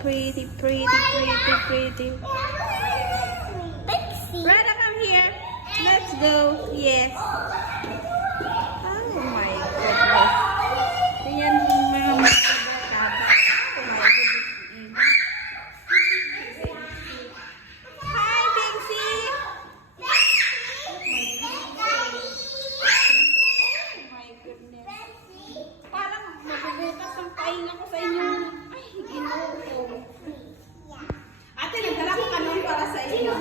pretty. Brother, come here. Let's go. Yes. Oh my goodness. Tingnan mo mga magkabata. Oh my goodness. Hi, Bixie. Oh my goodness. Parang mabubukas ang pahinga ko sa inyo. Ay, ginoo. Ate, nagdala ko kanon para sa inyo.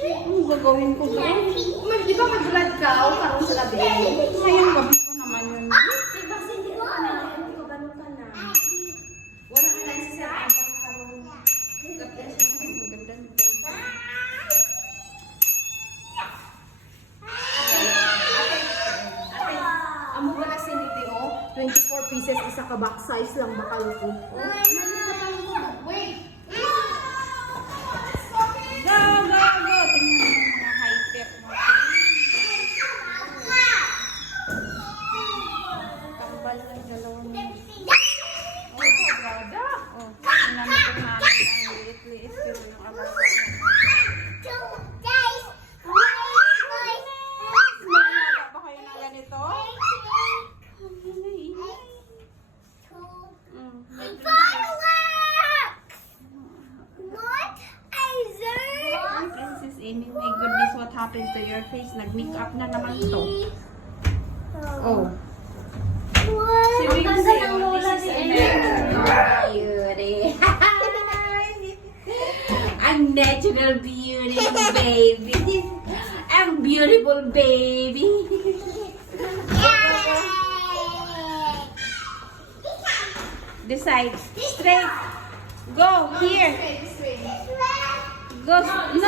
Ano gagawin ko ba? Di ba mag-blood ka o parang sa labi? Sayang gabi ko naman yun. Di ba hindi ko na? Hindi ko ganun ka na. Wala ka lang sa abang karong. Maganda nito. Ate, amo ba na siniti o? 24 pieces, isa ka box size lang bakal ko. Wait! Go! Tingnan mo mga high-tech mo. Tambal ng dalawang mo. Oh, brada. Oh, tingnan mo kung namin ang liit-liit ko yung abang ko. Malala ba kayo na ganito? Princess Amy, my goodness, what happened to your face? Nag-make up na naman to. Oh. Si Wincy, oh, this is a natural beauty. Ang natural beauty, baby. Ang beautiful baby. Decide. Straight. Go. Here. Go. No. This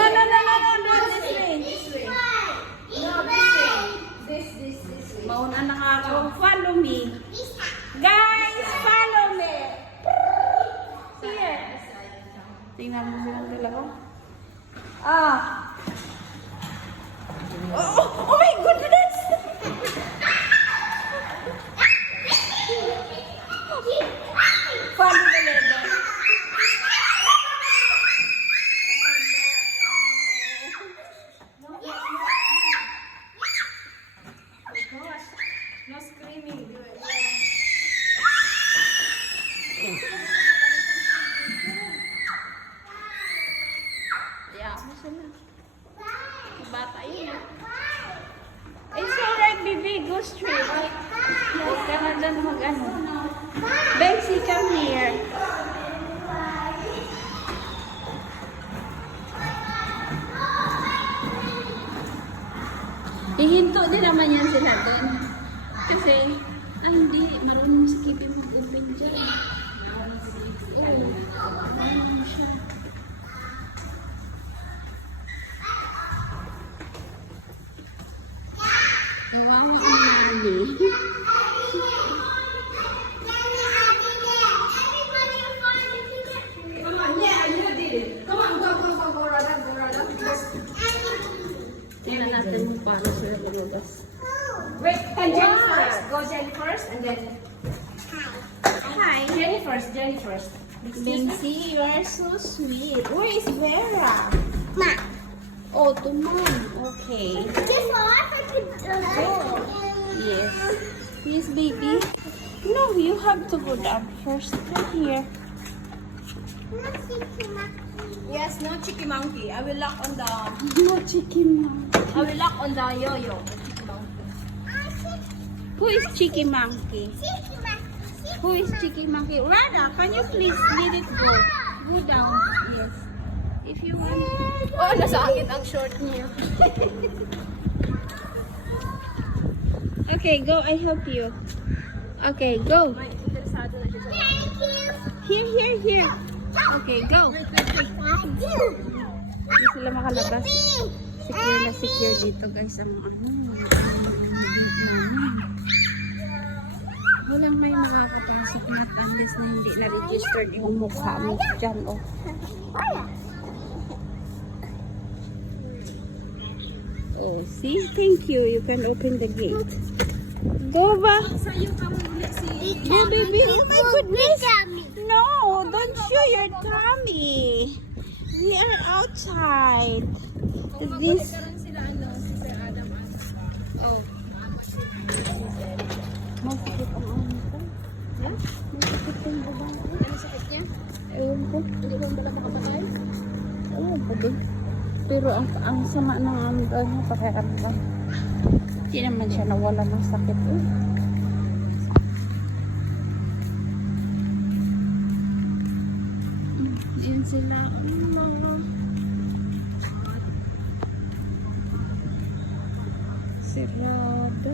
way. This way. Mauna na nga ako. Follow me. Guys, follow me. Here. Tingnan mo silang dalawa. Oh my goodness! Follow the leather. No screaming. Yeah, mo sila. Bata yun. It's alright, baby. Go straight. Huwag ka na doon mag-ano. Bexy, come here. Ihinto din naman yan sila doon. Kasi, hindi. Marunong si Kipi mag-open dyan. Marunong siya. Kawawa ang nani. Come on, yeah, you did it. Come on, go, Rada. Tingnan natin kung paano sila lumabas. Wait, can Jenny first? Go Jenny first, and then... Hi. Jenny first. Bixie, you are so sweet. Where is Vera? Oh, to mom. Okay. Yes. Yes, baby. No, you have to go down first. Come here. Yes, no chicky monkey. I will lock on the... No chicken mom. I will lock on the yo-yo. Who is Chicky Monkey? Who is Chicky Monkey? Rada, can you please let it go? Go down. Yes. If you want. Oh, nasa akin ang short niya. Okay, go. I help you. Okay, go. Here. Okay, go. Hindi sila makalabas. Secure dito, guys. Ang walang may makakapasok na unless na hindi na-registered yung mukha mo dyan, oh. Oh, see? Thank you. You can open the gate. Go ba? Sa'yo ka muli si... Baby, oh my goodness. No, don't show your tummy. We are outside. This. Karon sila si Sir Adam Oh. Masakit ang ano ko. Yeah? Masakit ang baba ko. Ano sakit niya? Ewan ko. Hindi mo pala makapatay? Ewan ko din. Pero ang sama ng ano, pakiramdam. Hindi naman siya nawala ng sakit. Yun sila. Sirado.